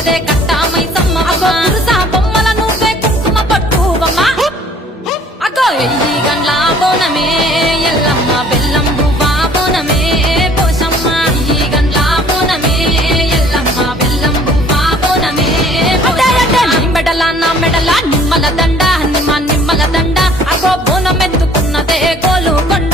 ఎత్తుకున్నదే కట్టామై సమ్మమ్మ బొమ్మల నువ్వే కుంకుమ పట్టువమ్మ అగో ఎయ్యి గండ్ల బోనమే ఎల్లమ్మ బెల్లం బువ్వా బోనమే పోషమ్మ ఎయ్యి గండ్ల బోనమే ఎల్లమ్మ బెల్లం బువ్వా బోనమే నీ మెడల నా మెడల నిమ్మల దండ నిమ్మల దండ అగో బోనం ఎత్తుకున్నదే గోలు కొండ